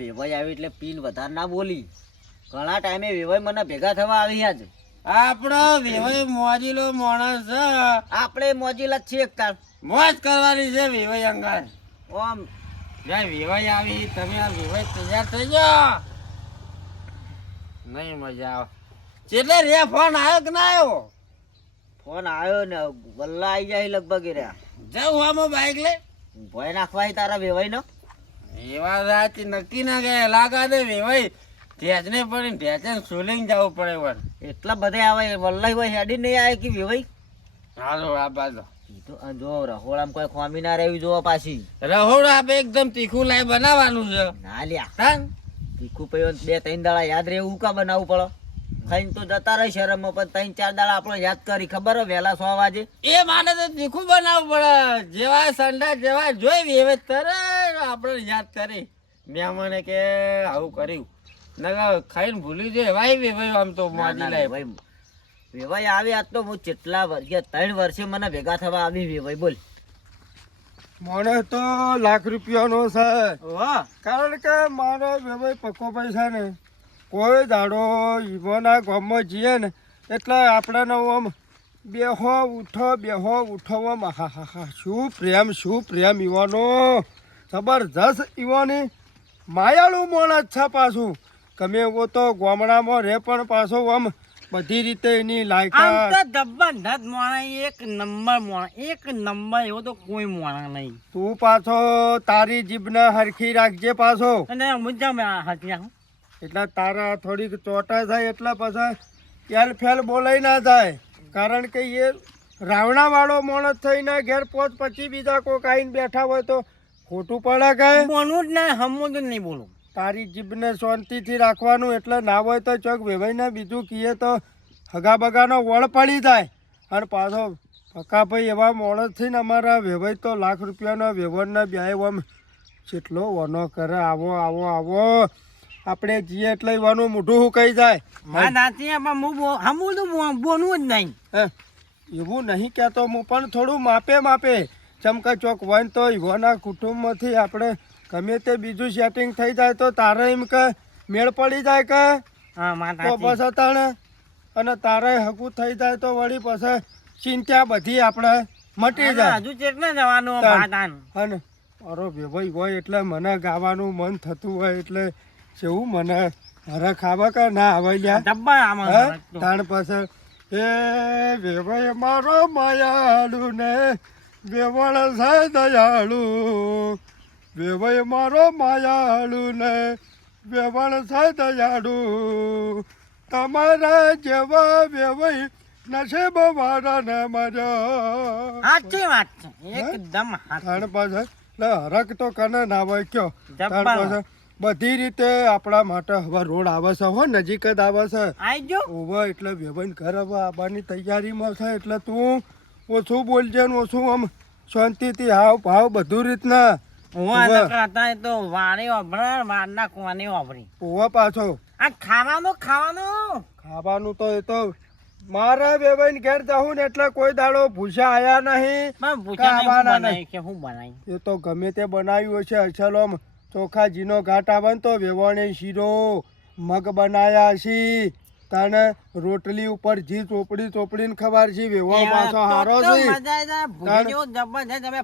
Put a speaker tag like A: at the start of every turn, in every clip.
A: વેવાઈ આવી એટલે પીન વધારે ના બોલી. ઘણા ટાઈમે વેવાઈ મને ભેગા થવા આવી છે
B: આપણો વેવાઈ મોજીલો માણસ છે.
A: આપણે મોજીલા છીએ કાલ
B: મોજ કરવાની છે વેવાઈ અંગાર.
A: ઓમ.
B: જ્યાં વેવાઈ આવી તમે આ વેવાઈ તૈયાર થઈ જાઓ. નહીં મજા આવે. એટલે રે ફોન આવ્યો કે ના આવ્યો
A: ફોન આવ્યો ને વલ્લા આવી જાય લગભગ રહ્યા
B: જાઉં આમાં બાઈક લે
A: ભય નાખવાય તારા વેવાઈ નો
B: એવા રાત નક્કી ના ગયા. લાગા દે વેવાઈ ઢેચને પડી ઢેચને સુલિંગ જવું પડે વર.
A: એટલા બધા આવે વલ્લાઈ ભાઈ હેડી નહીં આવે કે વેવાઈ
B: હાલો આ બાજુ.
A: જો રહોડામાં કોઈ ખોમી ના રહેવી જોવા પાછી.
B: રહોડા આપે એકદમ તીખું લાઈ બનાવવાનું છે.
A: ના લ્યા. તીખું પીવો બે ત્રણ દાડા યાદ રહેવું કા બનાવવું પડે ખાઈને તો જતા રહી શરમમાં પણ ત્રણ ચાર દાડા આપણે યાદ કરી ખબર હોય વહેલા સો વાજે
B: એ માને તો તીખું બનાવવું પડે. જેવા સંડા જેવા જોઈ એવે તરત આપણે યાદ કરી. મહેમાને કે આવું કર્યું. નકર ખાઈને ભૂલી જાય ભાઈ વેવાઈ આમ તો
A: ના,
B: મોજી ભાઈ
A: વેવાઈ વેવાઈ આજ તો હું કેટલા વર્ષે ત્રણ વર્ષે મને ભેગા થવા આવી વેવાઈ બોલ.
C: મને તો લાખ રૂપિયાનો છે.
B: વાહ
C: કારણ કે મારો વેભાઈ પક્કો પૈસા ને કોઈ દાડો ઈવોના ગામમાં જઈએ ને એટલે આપણાને આમ બેહો ઉઠો બેહો ઉઠો આમ હા હા હા શું પ્રેમ શું પ્રેમ ઈવાનો? જબરજસ્ત ઈવાની માયાળું માણસ છે પાછું. ગમે એવો તો ગામડામાં રહે પણ પાછો આમ બધી રીતે એની
B: આમ
C: લાયકાત
B: તો જબરદસ્ત મોણા એક નંબર મોણા એક નંબર એવો તો કોઈ મોણા નહીં.
C: તું પાછો તારી જીભને હરખી રાખજે પાછો.
B: અને હું મેં હાથી
C: એટલે તારા થોડીક ચોટા થાય એટલા પાછા એલ ફેલ બોલાઈ ના થાય કારણ કે એ રાવણાવાળો માણસ થઈને ઘેર પોચ પછી બીજા કોક આવીને બેઠા હોય તો ખોટું પડે કે?
B: બોલવું જ ના હમું જ નહીં બોલું.
C: તારી જીભને શાંતિથી રાખવાનું એટલે ના હોય તો ચોક વેવાઈને બીજું કહીએ તો હગા બગાનો વળ પડી જાય. અને પાછો પક્કાભાઈ એવા માણસ થઈને અમારા વેવાઈ તો લાખ રૂપિયાનો વ્યવહારના બ્યાય આમ જેટલો વનો કરે. આવો આવો આવો. આપણે જીએ એટલે વાનું મોઢું હુકાઈ જાય.
B: મારા નાતી પણ હું હમું તો બોલવું જ નહીં.
C: એવું નહીં કહેતો હું પણ થોડું માપે માપે. ચમકા ચોક વન તો ઈવોના કુટુંબમાંથી આપણે ગમે તે બીજું સેટિંગ થઈ જાય તો તારે એમ કે મેળ પડી જાય કે?
B: હા.
C: પછી તાણે અને તારે હકું થઈ જાય તો વળી પછી ચિંતા બધી આપણે મટી જાય.
B: હજુ ચેટલે જવાનું.
C: અને મારો ભાઈ હોય એટલે મને ગાવાનું મન થતું હોય એટલે જેવું મને હરખ આવે કે ના આવે લ્યા તાણ પાછળ. એ વેવાય મારો માયાળુ ને વેવળ છે દયાળુ. વેવાય મારો માયાળુ ને વેવળ છે દયાળુ. તમારા જેવા વેવાય નસીબ મારા ને મર્યો.
B: સાચી વાત છે. એકદમ.
C: તાણ પાછળ. હરખ તો કને ના હોય કયો? તાણ
B: જબ્બર.
C: બધી રીતે આપણા માટે હવે રોડ આવે છે હો નજીક જ આવે છે.
B: આઈ જો
C: એટલે વેવાઈને ઘર હવે આવવાની તૈયારીમાં છે એટલે તું ઓછું બોલજે ને ઓછું આમ શાંતિથી હાવ ભાવ બધું રીતના.
B: હું
C: ઓવા પાછો.
B: આ ખાવાનું ખાવાનું?
C: ખાવાનું તો એ તો મારા વેવાઈને ઘેર જાઉં ને એટલે કોઈ દાડો ભૂસા આયા નહીં.
B: નહીં
C: ખાવાના
B: કે શું બનાવ્યું
C: એ તો ગમે તે બનાવ્યું હશે અસલ ચોખા જીનો ઘાટા બનતો ને શીરો મગ બનાયા છે તને રોટલી ઉપર જી ચોપડી ચોપડીને ખબર છે વેવા પાછો હારો છે
B: જબરજસ્ત તમે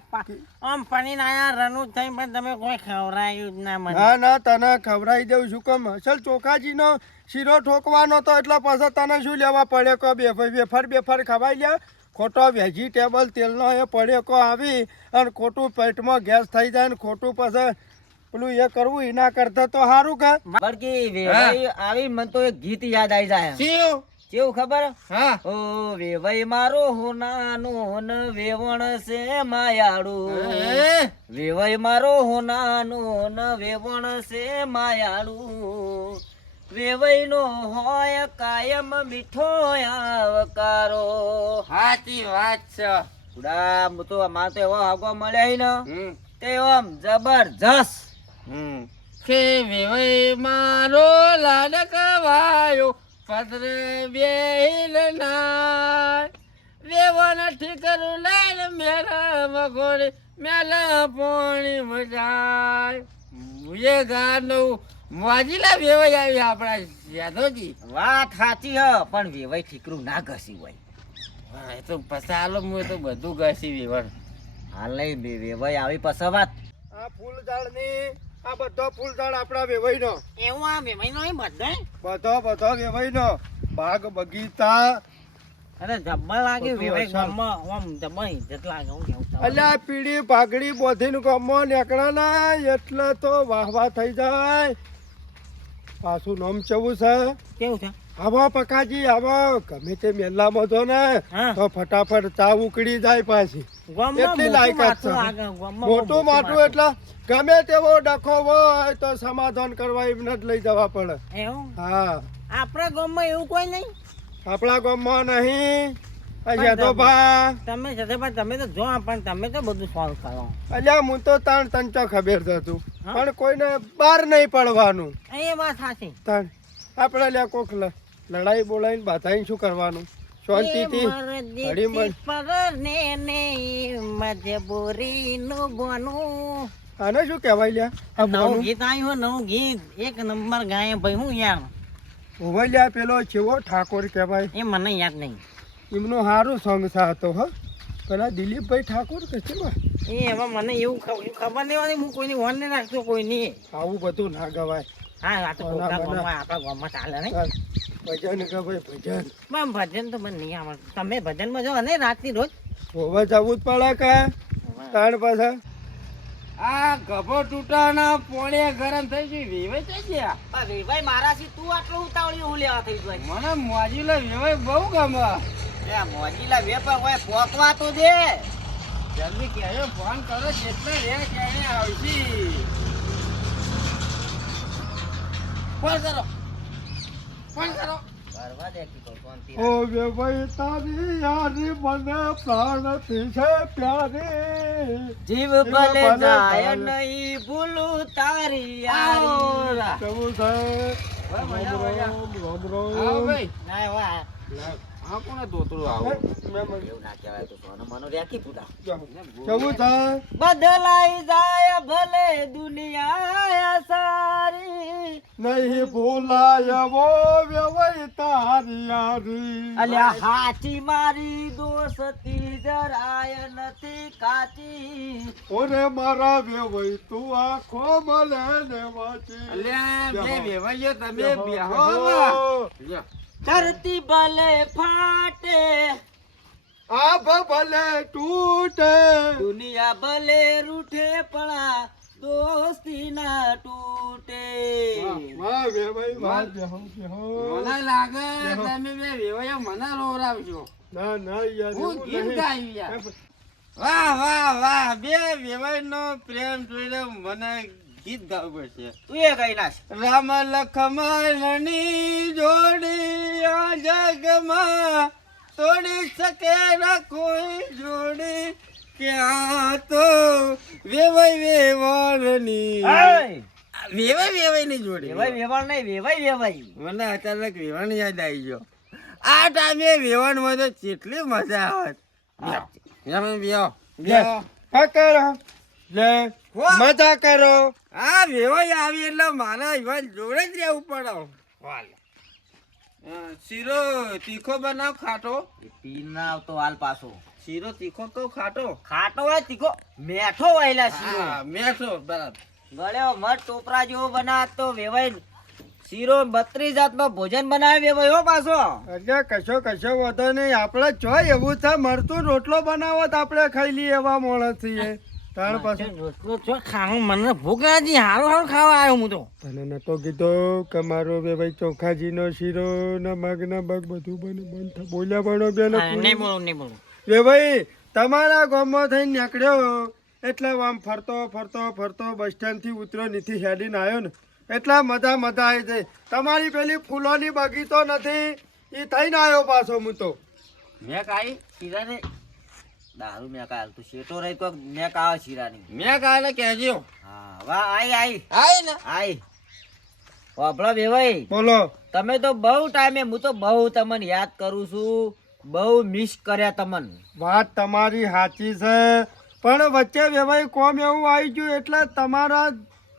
B: આમ પડીને આયા રનુ થઈ પણ તમે કોઈ ખવરાયું જ ના મને.
C: ના ના તને ખવડાવી દઉં છું કેમ અસલ ચોખાજીનો શીરો ઠોકવાનો તો એટલે પછી તને શું લેવા પડે કો બે બેફર બેફર ખવાઈ લે ખોટો વેજીટેબલ તેલનો એ પડે કો આવી અને ખોટું પેટમાં ગેસ થઈ જાય ને ખોટું પછી પેલું એ કરવું એના કરતા તો સારું કે?
A: બળકી વેવાઈ આવી મને તો એક ગીત યાદ આવી જાય કેવું ખબર?
B: હા.
A: ઓ વેવાઈ મારો હોનાનો ન વેવણ છે માયાળું. વેવાઈ મારો હોનાનો ન વેવણ છે માયાળુ. વેવાઈનો હોય કાયમ મીઠો આવકારો.
B: સાચી વાત છે.
A: ઉડા તો અમાર તો એવો હાગો મળ્યા ને. તે આમ જબરજસ્ત.
B: કે વેવાય મારો લાડકવાયો પત્ર નાય. વેવાને ઠીકરું લાલ મેરા મગોડી મેલા પોણી મજાય બે ગાનું મોજીલા વેવાઈ આવી આપણા યાદવજી
A: વાત સાચી હ પણ વેવાઈ ઠીકરું ના ઘસી હોય.
B: હા એ તો પસાલો હું તો બધું ઘસી વેવણ.
A: હાલ નહીં વેવાઈ આવી પછી વાત.
C: આ ફૂલ ઝાડની આ બધો ફૂલ ઝાડ આપણા વેવાઈનો.
B: એવું આ વેવાઈનો એ બધે
C: બધો બધો વેવાઈનો. બાગ બગીચા.
B: અરે જબ્બર લાગે વેવાઈ ગામમાં આમ જબ્બર ઇજ્જત લાગે હું કેવું
C: અલ્યા પીળી પાઘડી બોધીને ગમો નીકળે ના એટલે તો વાહ વાહ થઈ જાય. પાછું નામ ચવું છે?
B: કેવું છે?
C: આવો પકાજી આવો. ગમે તે મેલામાં જો ને તો ફટાફટ ચા ઉકળી જાય પાછી. એટલી
B: મોટું
C: લાયકાત છે. મોટું માટું એટલે ગમે તેવો ડખો હોય તો સમાધાન કરવા એમ જ લઈ જવા પડે. હા.
B: આપણા ગામમાં એવું કોઈ નહીં?
C: આપણા ગામમાં નહીં. યાદોભા
B: તમે સદાભાઈ તમે તો જો પણ તમે તો બધું સોલ્વ કરો.
C: અલ્યા હું તો તાણ તન ચો ખબર
B: હતું
C: પણ કોઈને બહાર નહીં પડવાનું.
B: એ વાત સાચી.
C: તાણ. આપણે લ્યા કોક લડાઈ બોલાઈને બાધાઈને શું કરવાનું? શાંતિથી હળી મળ.
B: મજબૂરીનું બોનું.
C: આને શું કહેવાય લ્યા? આ
B: નવું ગીત આવ્યું નવું ગીત. એક નંબર ગાય ભાઈ હું યાર.
C: ઊભો લ્યા પેલો ચેવો ઠાકોર કહેવાય.
B: એ મને યાદ નહીં.
C: એમનો સારું સોંગ હતો હ. પેલા દિલીપભાઈ ઠાકોર કે છે
B: એ હવે મને એવું ખબર નહીં હોતી હું કોઈની વન નહીં રાખતો કોઈની.
C: આવું બધું ના ગવાય.
B: હા આ તો આપણા ગામમાં ચાલે નહીં.
C: ભજન કે ભાઈ ભજન?
B: પણ ભજન તો મને નહીં આવડતું. તમે ભજનમાં જો ને રાતની રોજ.
C: હોવા જવું જ પડે કે? તાણ પાછા?
B: આ ગભો તૂટાના પોણે ગરમ થઈ ગઈ વેવાઈ થઈ ગયા.
A: વેવાઈ મારાથી તું આટલું ઉતાવળી હું લેવા થઈ ગયો
B: મને મોજીલા વેવાઈ બહુ ગમે.
A: એ મોજીલા વેપાર હોય પોકવા તો દે.
B: જલ્દી કહેજો ફોન કરો જેટલો રે ક્યારે આવશી ફોન કરો.
A: કરવા દે કી કોઈ શાંતિ
C: ઓ વે ભાઈ તારી યારી મને પ્રાણ છે પ્યારી
A: જીવ
C: જીવ
A: ભલે જાય. નહીં ભૂલું તારી
B: આવો.
A: યારી
C: કેવું છે રામ. રામ રામ રામ
A: ના વાહ
B: આ કોને તોતરું આવો?
A: એવું ના કહેવાય તો સોનો મનો રેકી પૂરા
C: કેવું છે?
A: બદલાઈ જાય ભલે દુનિયા સારી.
C: નહીં ભૂલાય વો તારી યારી.
A: અલ્યા હાચી મારી દોસ્તી જરાય નથી કાચી.
C: ઓરે મારા વેવાઈ તું આખો મળે ને વાંચી.
B: અલ્યા બે
C: બેહો.
B: તમે
C: બેહો.
B: લ્યો.
A: ધરતી ભલે ફાટે
C: આભ ભલે તૂટે
A: દુનિયા ભલે રૂઠે પણ આ દોસ્તી ના તૂટે
B: મને લાગે. તમે બે વેવાઈઓ મને રોવરાવશો
C: ના ના યાર
B: હું ગીત. ગાયું યાર. વાહ વાહ વાહ બે વેવાઈનો પ્રેમ જોઈને મને ગીત ગાવું પડશે
A: તું એ ગઈ નાખ
B: રામ લખમણની જોડી આ જગમાં તોડી શકે ના કોઈ જોડી ક્યાં તો વેવાય વેવાળની વેવાય વેવાયની જોડી
A: વેવાય વેવાણ નહીં વેવાય વેવાય
B: મને અચાનક વેવાણ યાદ આવી ગયો આ ટાઈમે વેવાણમાં તો કેટલી મજા આવે
C: મજા કરો
B: આ વેવાઈ આવી એટલે મારા ઈવાન જોડે જ રહેવું પડે. હાલ શીરો તીખો બનાવ ખાટો?
A: પી તો આવતો હાલ પાછો.
B: શીરો તીખો તો ખાટો?
A: ખાટો હોય તીખો. મેઠો હોય લા શીરો.
B: મેઠો બરાબર.
A: ગળ્યો મઠ ટોપરા જેવો બનાવ તો વેવાઈ શીરો બત્રીસ જાતમાં ભોજન બનાવે વેવાય હો પાછો.
C: એટલે કશો કશો વધો નહીં. આપણે જો એવું છે મરતું રોટલો બનાવો તો આપણે ખાઈ લઈએ એવા મોડસ છીએ તાણ પાછું.
B: રોટલો છો ખાવું મને ભૂખ લાગી હારું હારું ખાવા આવ્યો હું તો.
C: તને નતો કીધો કે મારો બે ભાઈ ચોખાજીનો શીરો ને મગના મગ બધું બને બંધ બોલ્યા બનો બે
B: નહીં બોલું નહીં બોલું.
C: બે ભાઈ તમારા ગામમાં થઈને નીકળ્યો એટલે આમ ફરતો ફરતો ફરતો બસ સ્ટેન્ડથી ઉતર્યો નીથી હેડીને આવ્યો ને. એટલા મજા મજા આવી જાય તમારી પેલી ફૂલોની બગીચો નથી એ થઈને આવ્યો પાછો હું તો.
B: મેં કાઈ
A: દારૂ મેં કાલ તું શેટો રહી તો મેં કાવ શીરાની.
B: મેં કાલે કહેજો.
A: હા વાહ આઈ આઈ.
B: આઈ ને.
A: આઈ. વાપરો વેવાઈ
C: બોલો.
A: તમે તો બહુ ટાઈમે હું તો બહુ તમને યાદ કરું છું. બહુ મિસ કર્યા તમને.
C: વાત તમારી સાચી છે પણ વચ્ચે વેવાઈ કોમ એવું આવી ગયું એટલે તમારા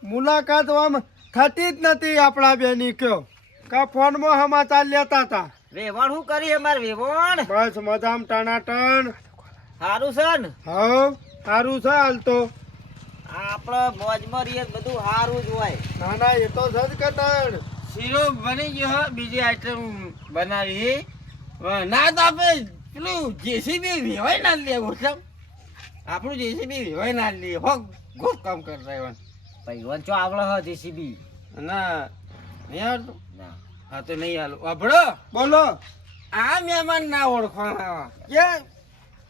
C: મુલાકાત આમ થતી જ નથી આપણા બેની કયો. કા ફોનમાં સમાચાર લેતા હતા
A: વેવણ શું કરી અમારે વેવણ?
C: બસ મજામ ટણાટણ.
A: સારું છે ને?
C: હા સારું છે હાલ તો.
A: આપણે મોજમાં રહીએ બધું સારું જ હોય.
C: ના ના એ તો સજ કટણ.
B: શીરો બની ગયો હો, બીજી આઈટમ બનાવી. ના તો આપણે પેલું જેસીબી વેવાય ના લે ગોઠમ આપણું જેસીબી વેવાય ના લે હો ગોપ કામ કરી રહ્યો
A: પૈવાન ચો આવડો હ જેસીબી?
B: ના નહીં આવડતું?
A: ના.
B: હા તો નહીં હાલો. અભડો.
C: બોલો.
B: આ મહેમાન ના ઓળખવાના
C: કે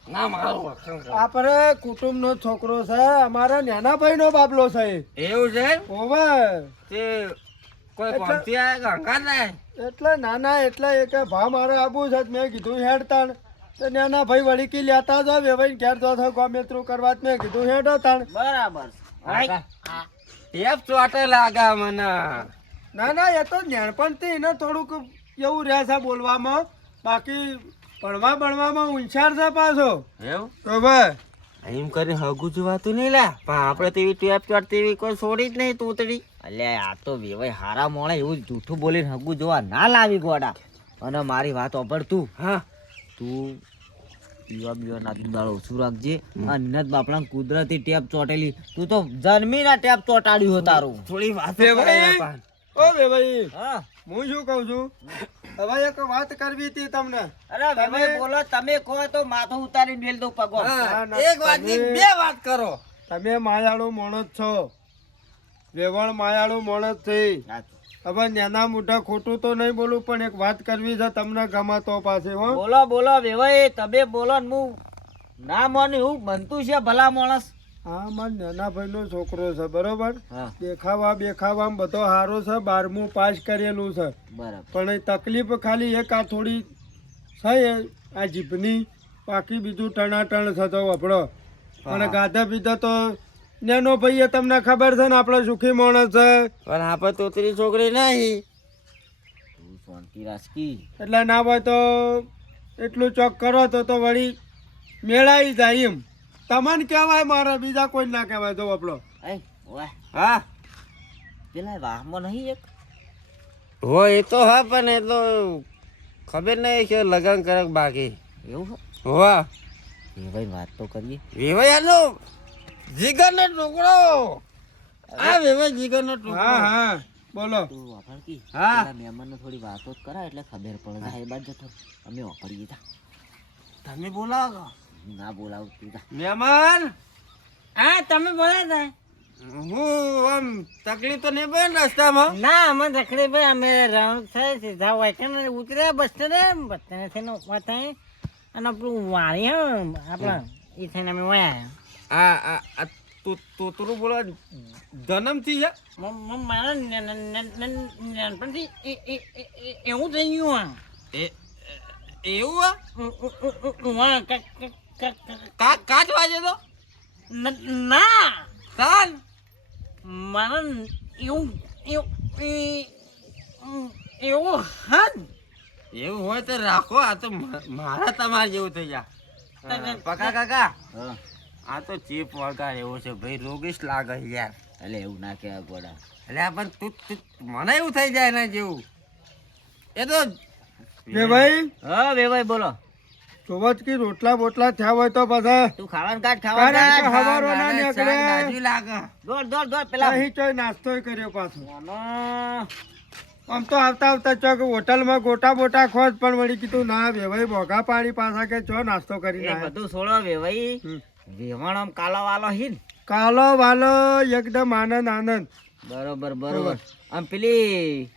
B: ના મારો.
C: આપણે કુટુંબનો છોકરો છે અમારા નાના ભાઈનો બાબલો છે.
B: એવું છે?
C: ઓવે
B: તે કોઈ
C: એટલે-
B: પહોંચી કે
C: નાના એટલે એક ભા મારે આબુ છે મેં કીધું હેડતાણ. તો નાના ભાઈ વળી કી લેતા જાવ વેવાઈ ઘેર જો છો ગોમેત્રું કરવા મેં કીધું હેડો તાણ.
A: બરાબર
B: હા. ટેપ ચોટે લાગે મને.
C: ના ના એ તો નાનપણથી એને થોડુંક એવું રહે છે બોલવામાં. બાકી ભણવા ભણવામાં હોશિયાર છે પાછો.
B: એવું?
C: તો ભાઈ.
B: એમ હગુ હગું જોવાતું નહીં લા. પણ આપણે તેવી ટેપ ચોટ તેવી કોઈ છોડી જ નહીં તૂતડી.
A: અલ્યા આ તો વેવાય હારા મોણે એવું જૂઠું બોલીને હગું જોવા ના લાવી ગોડા. અને મારી વાત તું
B: હા.
A: તું પીવા પીવા ના દાળ ઓછું રાખજે. આ નિનત બાપડા કુદરતી ટેપ ચોટેલી. તું તો જન્મીના ટેપ ચોટાડ્યું તારું.
B: થોડી વાત
C: ઓ ભાઈ
A: હા.
C: હું શું કહું છું? હવે એક વાત કરવી હતી તમને.
A: અરે તમે બોલો તમે કહો તો માથું ઉતારી મેલ દો પગો
B: એક
C: વાતની
B: બે વાત કરો.
C: તમે માયાળુ માણસ છો. વેવણ માયાળુ માણસ છે. હવે નાના મોઢા ખોટું તો નહીં બોલું પણ એક વાત કરવી છે તમને ગમાતો પાસે હો.
A: બોલો બોલો વેવાય તમે બોલો ને હું ના માની હું બનતું છે ભલા માણસ?
C: હા મારા નાના ભાઈનો છોકરો છે બરોબર?
A: દેખાવા
C: દેખાવા બેખાવામાં બધો સારો છે બારમું પાસ કરેલું છે. પણ એ તકલીફ ખાલી એક આ થોડી છે આ જીભની. બાકી બીજું ટણાટણ છે તો વપડો અને ગાધા પીધા તો નેનો ભાઈ તમને ખબર છે ને આપણે સુખી માણસ છે.
B: પણ આપણે તોતરી છોકરી નહીં.
A: શાંતિ
C: એટલે ના હોય તો એટલું ચોક કરો તો તો વળી મેળાઈ જાય એમ. તમને કહેવાય મારે બીજા કોઈ ના કહેવાય. તો આપણો.
B: હા?
A: પેલા વાહમાં નહીં એક?
B: હો એ તો હા પણ એ તો ખબર નહીં કે લગન કરે બાકી.
A: એવું
B: હોવા.
A: વેવાઈ વાત તો કરીએ.
B: વેવાયાનો જીગરનો ટુકડો. આ વેવાય જીગરનો
C: હા
B: ટુકડો.
C: હા બોલો.
A: તું વાપર કી.
B: હા.
A: મહેમાનને થોડી વાતો જ કરાય એટલે ખબર પડે. હા એ બાજુ જતો અમે વાપરીએ તા
B: તમે બોલાવો.
A: હું ના બોલાવું તું જા
B: મહેમાન
D: હા તમે બોલા તા
B: હું આમ તકલીફ તો નહીં પડે રસ્તામાં
D: ના અમે તકલીફ પડે અમે રાઉન્ડ થાય સીધા હોય કે ને ઉતર્યા બસ ને બસ સ્ટેન્ડ થઈને ઊભા થાય અને આપણું વાળી હા આપણા એ થઈને અમે વયા
B: આ આ તો તું તોતરું બોલવા જન્મથી છે
D: મારા ન- ન- ન- ન- નાનપણથી એવું થઈ ગયું
B: એ એવું આ
D: આ ઉ- ઉ- ઉ- ઉ- ઉવા ક- ક- ક- ક-
B: કા કાચ વાજે તો?
D: ના
B: કાન
D: મારા એવું એવું એ- એવું હા
B: એવું હોય તો રાખો આ તો મારા તમારા જેવું થઈ જા પકા કાકા?
A: હા.
B: આ તો ચીપ વળગાડ એવો છે ભાઈ રોગીશ લાગે યાર.
A: એટલે એવું ના કહેવાય ગોડા.
B: એટલે આ પણ તું તું મને એવું થઈ જાય ને જેવું. એ તો
C: બે ભાઈ
A: હા વેવાઈ બોલો.
C: જોવો કી રોટલા બોટલા થયા હોય તો પાછા
A: તું ખાવાનું કાઢ ખાવાનું
C: હવારો ના નીકળે.
B: દાજી લાગે.
A: દોડ દોડ દોડ પેલા.
C: અહીં ચોય નાસ્તો કર્યો પાછો. આમ તો આવતા આવતા ચોક હોટલમાં ગોટા બોટા ખોજ પણ વળી કીધું ના વેવાઈ ભોગા પાડી પાછા કે ચો નાસ્તો કરી
A: ના બધું છોડો વેવાઈ.
C: ભાઈ
A: વેવાણ આમ કાલો વાલો હિન.
C: કાલો વાલો એકદમ આનંદ આનંદ.
A: બરોબર બરોબર. આમ પેલી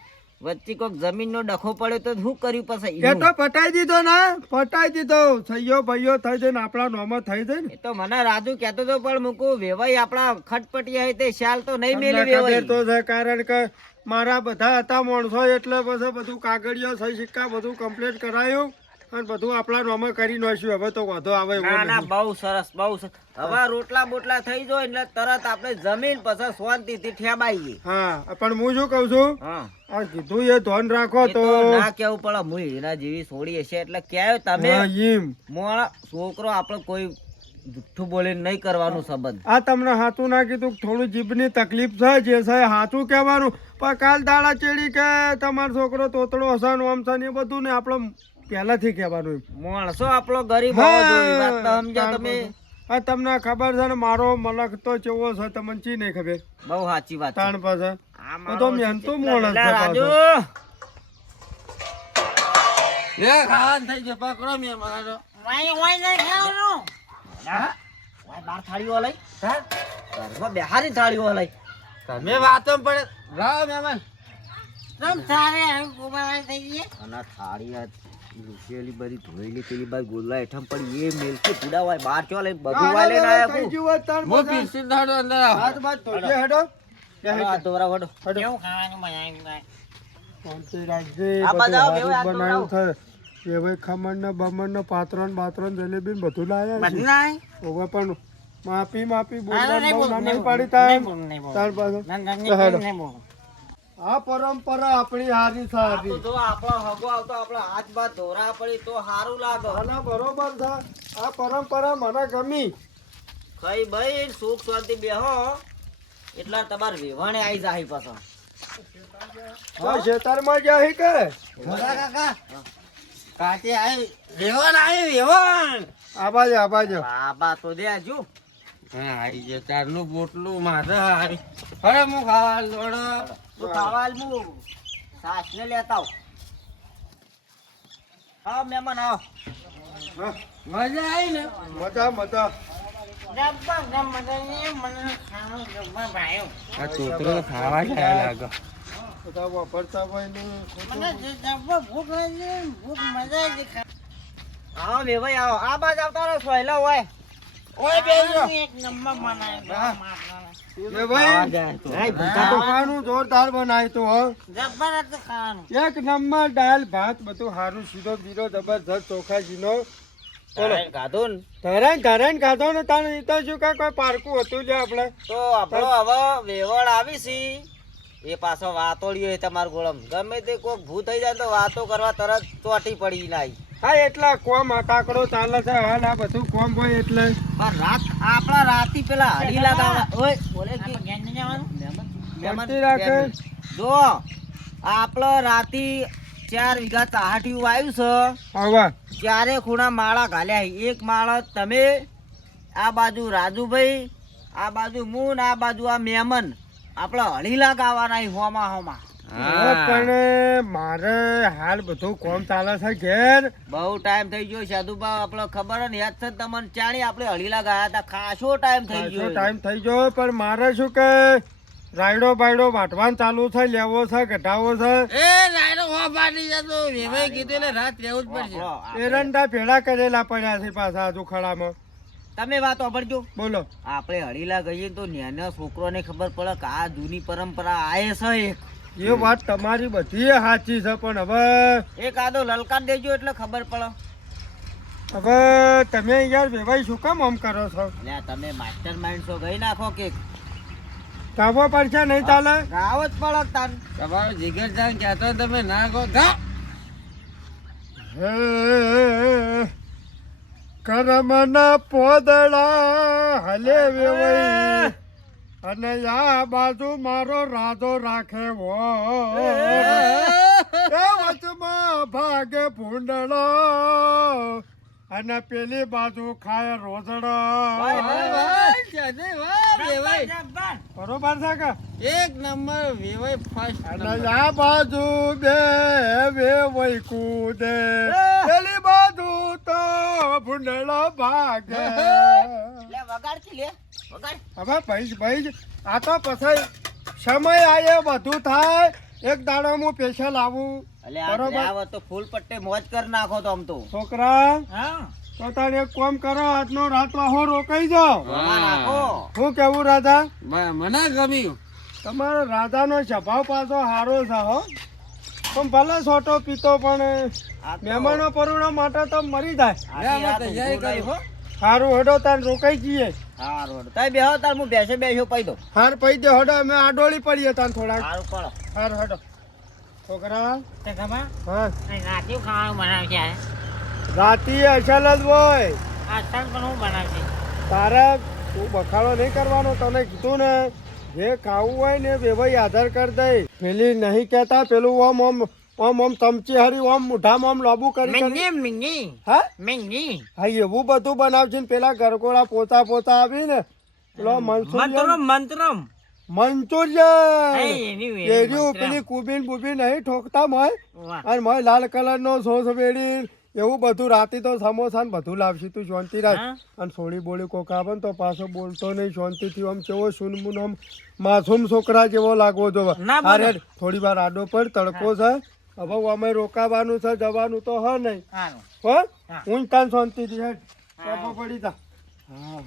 A: વચ્ચે કોક જમીનનો ડખો પડ્યો તો શું કર્યું પછી?
C: એ તો પટાઈ દીધો ના પટાઈ દીધો. સૈયો ભાઈઓ થઈ જાય ને આપણા નોમો થઈ જાય ને
A: એ તો મને રાજુ કહેતો તો પણ મૂકું વેવાઈ આપણા ખટપટિયા હે તે શાલ તો નહીં મેલી વેવાઈ.
C: તો છે કારણ કે મારા બધા હતા માણસો એટલે પછી બધું કાગળિયો સહી સિક્કા બધું કમ્પ્લીટ કરાયું. અને બધું આપણા નોમે કરી નાખ્યું હવે તો વાંધો આવે
A: ના ના બહુ સરસ બહુ સરસ હવે રોટલા બોટલા થઈ જાય એટલે તરત આપણે જમીન પછી શાંતિથી ઠેબાઈએ.
C: હા પણ હું શું કહું છું? આ કીધું એ ધોન રાખો તો
A: ના કેવું પડે હું એના જેવી છોડી હશે એટલે ક્યાં તમે
C: એમ
A: મોણા છોકરો આપણો કોઈ જુઠ્ઠું બોલીને નહીં કરવાનું સંબંધ.
C: આ તમને હાથું ના કીધું થોડું જીભની તકલીફ છે જે છે સાહેબ હાથું કહેવાનું. પણ કાલ દાડા ચેડી કે તમારો છોકરો તોતડો હશે ને આમ છે ને એ બધું ને આપણે પહેલાથી કહેવાનું.
A: માણસો આપણો ગરીબ હોવો જોઈએ વાત તો સમજ્યા
C: તાણ
A: તમે.
C: પછી. તમને ખબર છે ને મારો મલક તો ચેવો છે તમને ચી નહીં ખબર?
A: બહુ સાચી વાત.
C: તાણ પાસે
A: આ
C: હું તો મહેનતું માણસ છે
A: રાજુ.
B: થઈ ગયો પકડો મેં મારો
D: વાય વાય નહીં ખાવાનું.
A: વાય બાર થાળીઓ લઈ.
B: હા?
A: ઘરમાં બેહારી થાળીઓ લઈ.
B: તમે વાતો પડે
D: થઈ ગઈ
A: અને થાળી આ લૂસેલી બધી ધોયેલી પેલી બાજુ ગોલા હેઠમ પડી એ મેલથી પીડા હોય બાર ચો લઈને બધું વાય લઈને આયા
C: થઈ
A: હું.
C: ગયું હોત તાણ
B: હું
C: પછી.
B: પીરસી દાડો અંદર
C: હાથ બાથ ધોજે હેડો.
A: આ દોરા વડો.
D: કેવું ખાવાનું બનાવ્યું
C: શાંતિ રાખજે
A: આ
C: બધા બનાવ્યું થાય. એ ભાઈ ખમણ ને બમણ ને પાત્રણ બાત્રણ જલેબી ને બધું લાયા
D: બધું લાય
C: ઓવે પણ માપી માપી
D: હા,
C: બોલવાનું બહુ ના પાડી તાર તાર પાછું.
D: ના, ના,
C: હેડો. આ પરંપરા આપણી હારી
A: તો
C: સારી
A: જો આપણો હગો આવતો આપણો હાથ બાથ ધોરા પડી તો સારું લાગે.
C: આના બરોબર છે. આ પરંપરા મને ગમી.
A: કઈ ભાઈ સુખ શાંતિ બેહો એટલા તમાર વેવાણે આવી જાય પાછો.
C: હા ખેતરમાં જાય કે?
B: બોલા કાકા કાચે આવી વેવાણ આવી વેવાણ.
C: આબાજ આબાજ
A: આબા તો દે
B: હા આવી ગયો ચારનું બોટલું મારે હારી હવે હું ખાવા લોડ
A: તું ખાવા આલ હું સાસ ને લેતા આવ. હા મહેમાન આવ.
B: મજા આવી ને?
C: મજા મજા.
B: તોતરો ખાવા જાય લાગે.
C: બધા વાપરતા હોય ને
D: મને જે ભૂખ લાગી ભૂખ મજા આવી
A: આવો ભાઈ આવો. આ બાજ આવતા રહો સોયલા હોય.
B: ઓય બેજો
D: એક નંબર બનાવ્યું
C: જોરદાર બનાય તો હો.
D: જબ્બર ખાવાનું.
C: એક નંબર દાલ ભાત બધું સારું સીધો બીરો જબરજસ્ત ચોખા જીનો બોલો
A: ગાધું ને?
C: ધરાન ધરાન ખાધો ને તારે તો શું કાંઈ કોઈ પારકું હતું લે આપણે?
A: તો આપણો હવે વેવળ આવી છી એ પાછો વાતોડ્યો એ તમાર ગોળમ. ગમે તે કોઈક ભૂત થઈ જાય તો વાતો કરવા તરત ચોટી પડી નાઈ
C: હા એટલા કોમ કાકડો ચાલે છે. હા ના બધું કોમ હોય એટલે.
A: પણ રાત આપણા રાતી પેલા હડી લગાવવા ઓય બોલે કે
D: ગેન જવાનું?
A: મહેમાન
C: રાખે.
A: જો આપણો રાતી ચાર વીઘા ચાહાટીયું આવ્યું છે.
C: આવા.
A: ચારે ખૂણા માળા ઘાલ્યા એક માળા તમે આ બાજુ રાજુભાઈ આ બાજુ મૂન આ બાજુ આ મેમન આપણે હળીલા ગાવાના હોમાં હોમાં.
C: હવે પણ મારે હાલ બધું કોમ ચાલે છે ઘેર.
A: બહુ ટાઈમ થઈ ગયો સાધુબા આપણે ખબર ને યાદ છે તમને? ચાણી આપણે હળીલા ગયા હતા. ખાસો ટાઈમ થઈ ગયો
C: ટાઈમ થઈ ગયો પણ મારે શું કે રાયડો બાયડો વાટવાનું ચાલુ છે લેવો છે ઘટાવો છે.
B: એ રાયડો હો પાડી જતો વેવાઈ કીધું ને રાત રહેવું જ પડશે.
C: એરંડા ભેળા કરેલા પડ્યા છે પાછા હજુ ખડામાં
A: તમે વાત સાંભળજો.
C: બોલો.
A: આપણે હળીલા ગઈએ તો નાના છોકરોને ખબર પડે કે આ જૂની પરંપરા આયે છે એક.
C: એ વાત તમારી બધી સાચી છે પણ હવે
A: એક આદો લલકાર દેજો એટલે ખબર પડે.
C: હવે તમે યાર વેવાઈ શું કામ આમ કરો છો?
A: એટલે તમે માસ્ટર માઇન્ડ છો ગઈ નાખો કે
C: કાવો પડશે નહીં ચાલે?
A: રાવ જ પડે તાર
B: તમારો જીગર જાન કહેતો તો તમે ના કહો. ગા
C: હે કરમના પોદળા હલે વેવાઈ. અને આ બાજુ મારો રાજો રાખે વો એ વચમાં ભાગે ભૂંડળો અને પેલી બાજુ ખાય રોજડો. બરોબર છે કે?
B: એક નંબર વેવાય ફર્સ્ટ
C: અને આ બાજુ બે વેવાય કૂદે. પેલી બાજુ તો ભૂંડળો ભાગે.
A: લે વગાડ કી લે. વગાડ
C: હવે ભાઈ ભાઈ આ તો પછી સમય આયે બધું થાય એક દાડો હું
A: પૈસા આ
C: બરોબર.
A: તો ફૂલ પટ્ટે મોજ કરી નાખો તો આમ તો.
C: છોકરા
D: હા.
C: તો તારે એક કામ કરો આજનો રાત વાહો રોકાઈ જાઓ. શું કેવું રાધા
B: મને ગમ્યું.
C: તમારો રાધાનો સ્વભાવ પાછો સારો છે હો. પણ ભલે છોટો પીતો પણ મહેમાનો પરુણા માટે તો મરી જાય. સારું હેડો તાર રોકાઈ જઈએ.
A: હારું. તઈ બેહો તાર હું બેસે બેસ્યો પઈ દો
C: હાર પૈ દે હેડો અમે આડોળી પડીએ તાર થોડાક.
A: હારું પડો.
C: હાર હેડો. છોકરા.
D: તે ખબર
C: હા
D: રાતે ખાવાનું બનાવશે
C: રાતી અસલ જ હોય.
D: આ પણ હું બનાવશે?
C: તારે તું બખાડો નહીં કરવાનો તને કીધું ને જે ખાવું હોય ને બે ભાઈ આધાર કાર્ડ દે. પેલી નહીં કહેતા પેલું ઓમ ઓમ ઓમ ઓમ ચમચી હરી ઓમ મોઢામાં ઓમ લોબુ કરી
D: મેંગી મેંગી
C: હા?
D: મેંગી
C: હા એવું બધું બનાવશે ને પેલા ગરગોળા પોતા પોતા આવી ને પેલો
D: મંત્રમ મંત્રમ.
C: મંચુરિયન. એર્યું પેલી કુબીન બુબીન નહીં ઠોકતા મોય. અને મોય લાલ કલરનો સોસ વેડી એવું બધું રાતે તો સમોસા બધું લાવશે તું શાંતિ રાખ. અને સોળી બોળી કોક આવે તો પાછો બોલતો નહીં શાંતિથી આમ કેવો સુનમુન આમ માસૂમ છોકરા જેવો લાગવો જો અરે થોડી વાર આડો પડ તડકો છે. હવે અમે રોકાવાનું છે જવાનું તો હ નહીં. હો?
D: હા.
C: તાન શાંતિથી હેડ પડી તા હા.